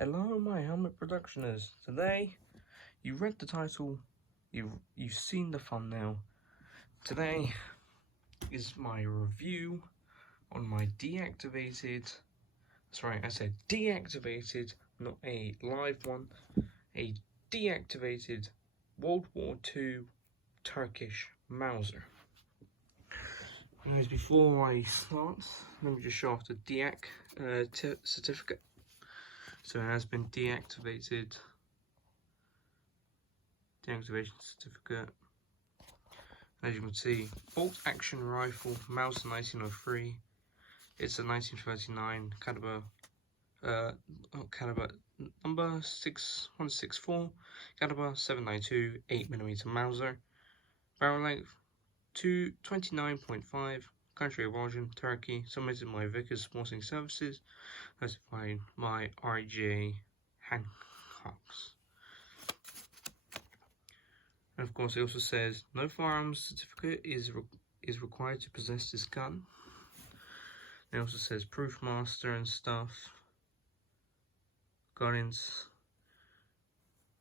Hello, my helmet productioners. Today, you read the title, you've seen the thumbnail. Today is my review on my deactivated. That's right, I said deactivated, not a live one. A deactivated World War II Turkish Mauser. Guys, before I start, let me just show off the deac certificate. So it has been deactivated. Deactivation certificate. As you can see, bolt action rifle, Mauser 1903. It's a 1939 caliber, caliber number 6164, caliber 792, 8mm Mauser. Barrel length 29.5. Country of origin Turkey. Submitted by Vickers Sporting Services. Certified by RJ Hancocks. And of course, it also says no firearms certificate is required to possess this gun. It also says proof master and stuff. Guardians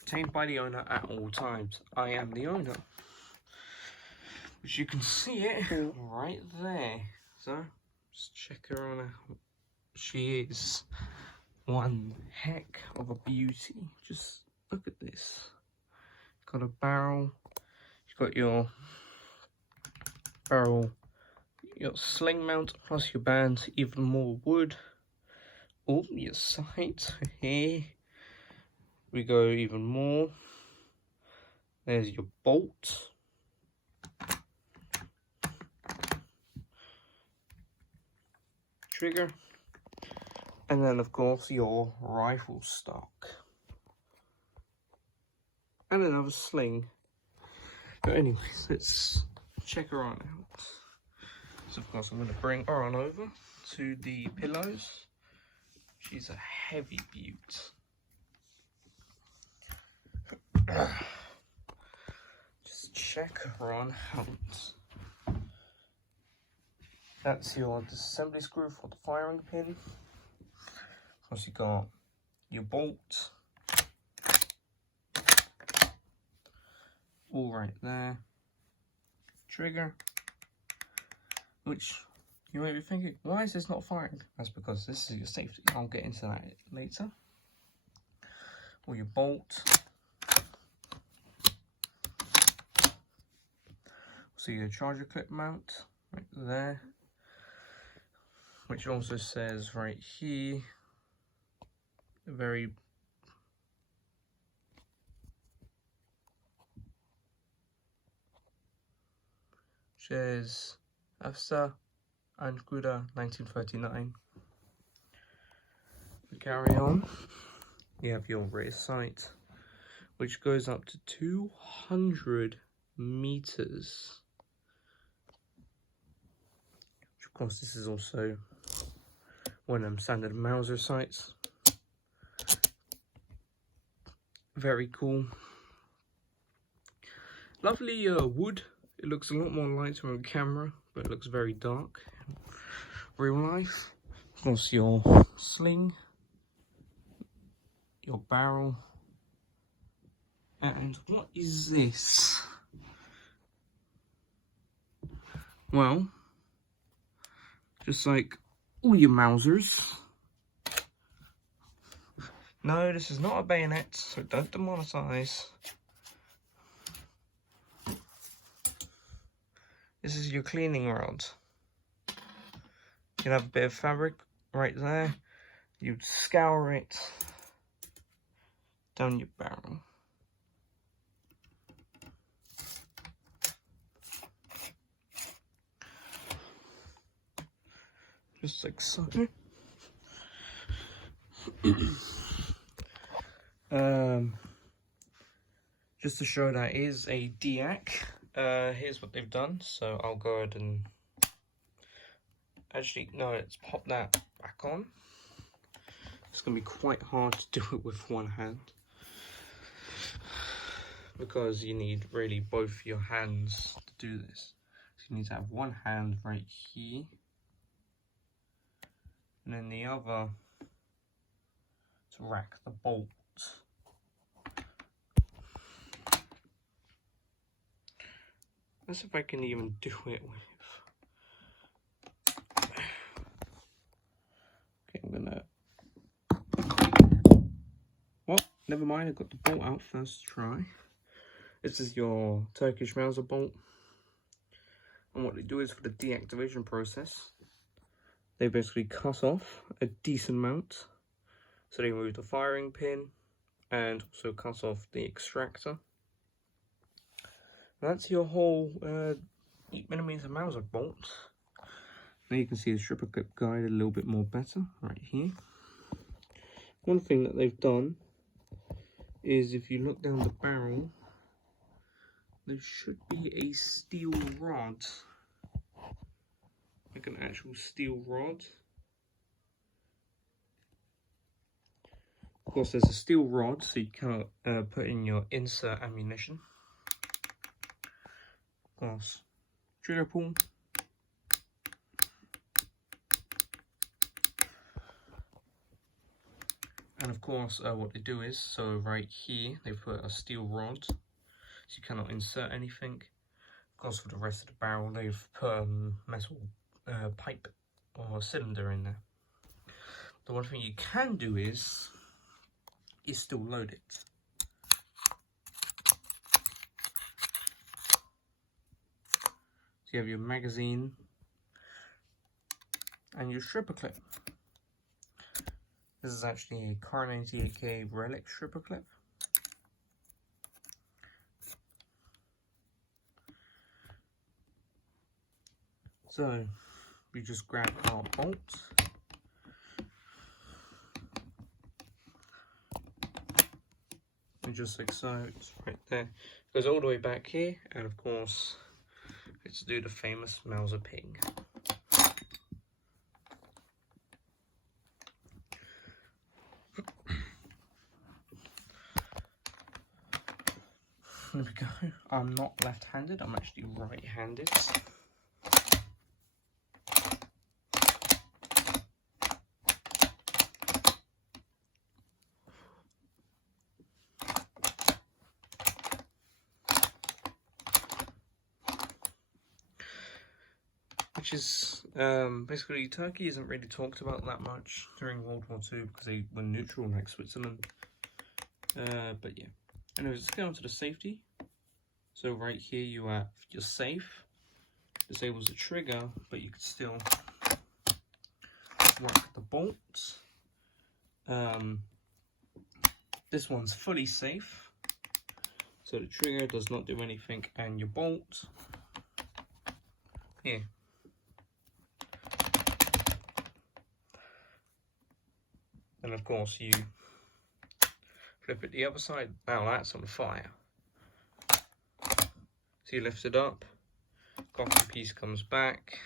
retained by the owner at all times. I am the owner, which you can see it right there. So just check her on out. She is one heck of a beauty. Just look at this. Got a barrel. You've got your barrel, your sling mount plus your band, even more wood. Oh, your sight here. We go even more. There's your bolt. Trigger. And then of course your rifle stock. And another sling. But anyways, let's check her on out. So of course I'm going to bring her on over to the pillows. She's a heavy beaut. Just check her on out. That's your disassembly screw for the firing pin. Of course you got your bolt. All right there. Trigger. Which you may be thinking, why is this not firing? That's because this is your safety. I'll get into that later. Or your bolt. So your charger clip mount right there. Which also says right here, very says Afsa and Kuda 1939. We carry on. You have your rear sight, which goes up to 200 meters. Of course, this is also one of them standard Mauser sights. Very cool. Lovely wood. It looks a lot more lighter on camera, but it looks very dark in real life. Of course, your sling, your barrel, and what is this? Well, just like all your Mausers. No, this is not a bayonet, so don't demonetize. This is your cleaning rod. You have a bit of fabric right there. You'd scour it down your barrel. Just like so. Just to show that is a deac. Here's what they've done. So I'll go ahead and actually no, let's pop that back on. It's gonna be quite hard to do it with one hand because you need really both your hands to do this. So you need to have one hand right here, and then the other to rack the bolt. Let's see if I can even do it with. Okay, I'm gonna. Well, never mind. I got the bolt out first try. This is your Turkish Mauser bolt, and what they do is for the deactivation process, they basically cut off a decent amount. So they remove the firing pin and also cut off the extractor. That's your whole 8mm Mauser bolt. Now you can see the stripper clip guide a little bit more better right here. One thing that they've done is if you look down the barrel, there should be a steel rod, like an actual steel rod. Of course, there's a steel rod, so you cannot put in your insert ammunition. Of course, trigger pull. And of course, what they do is, so right here, they put a steel rod, so you cannot insert anything. Of course, for the rest of the barrel, they've put a metal pipe or cylinder in there. The one thing you can do is still load it. So you have your magazine and your stripper clip. This is actually a Car 98K Relic stripper clip. So we just grab our bolt. And just like so, it's right there. It goes all the way back here, and of course, let's do the famous Mauser ping. There we go. I'm not left-handed, I'm actually right-handed. Which is, basically, Turkey isn't really talked about that much during World War II because they were neutral like Switzerland. But yeah. Anyways, let's get on to the safety. So right here you have your safe. Disables the trigger, but you can still work the bolts. This one's fully safe. So the trigger does not do anything, and your bolt here. And of course you flip it the other side. Now that's on fire. So you lift it up, coffee piece comes back.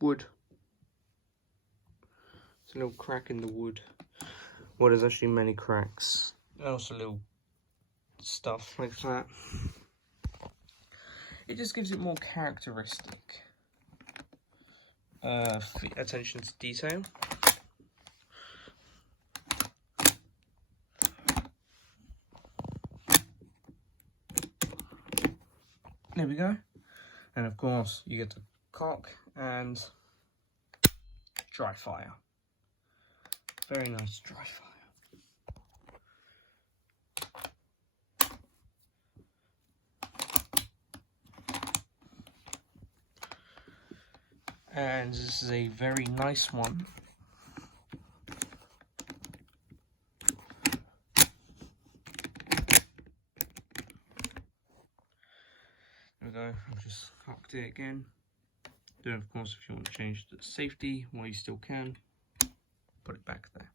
Wood. It's a little crack in the wood. Well, there's actually many cracks. And also little stuff like that. It just gives it more characteristic attention to detail. There we go. And of course, you get the cock and dry fire. Very nice dry fire. And this is a very nice one. There we go, I've just cocked it again. Then of course if you want to change the safety while you still can, put it back there.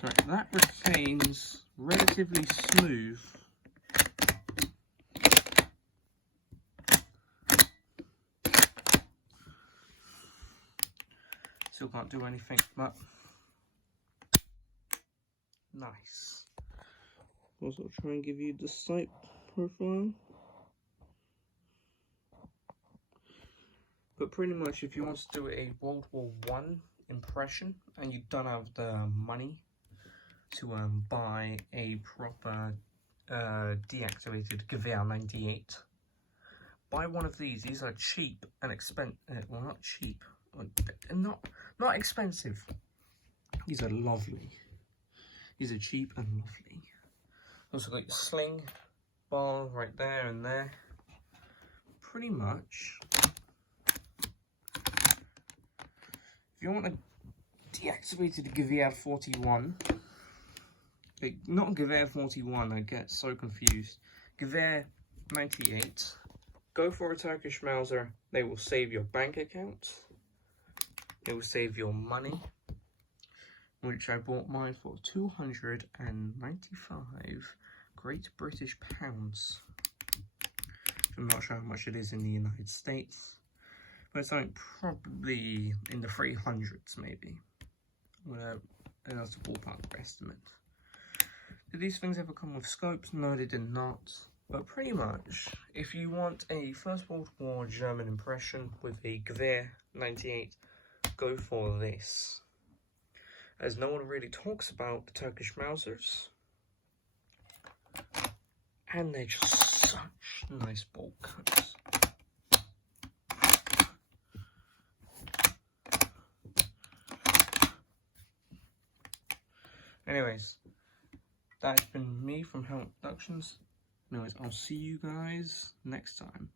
So that retains relatively smooth Still can't do anything, but nice. Also try and give you the sight profile. But pretty much if you want to do a World War I impression and you don't have the money to buy a proper deactivated Gewehr 98, buy one of these. These are cheap and expensive. Well, not cheap, not expensive. These are lovely. These are cheap and lovely. Also got your sling bar right there and there. Pretty much, if you want a deactivated Gewehr 41, not Gewehr 41, I get so confused. Gewehr 98, go for a Turkish Mauser. They will save your bank account. It will save your money, which I bought mine for 295 Great British pounds. I'm not sure how much it is in the United States, but it's like probably in the 300s maybe. That's a ballpark estimate. Did these things ever come with scopes? No, they did not. But pretty much, if you want a First World War German impression with a Gewehr 98, go for this. As no one really talks about the Turkish Mausers, and they're just such nice ball cuts. Anyways, that's been me from Helmet Productions. Anyways, I'll see you guys next time.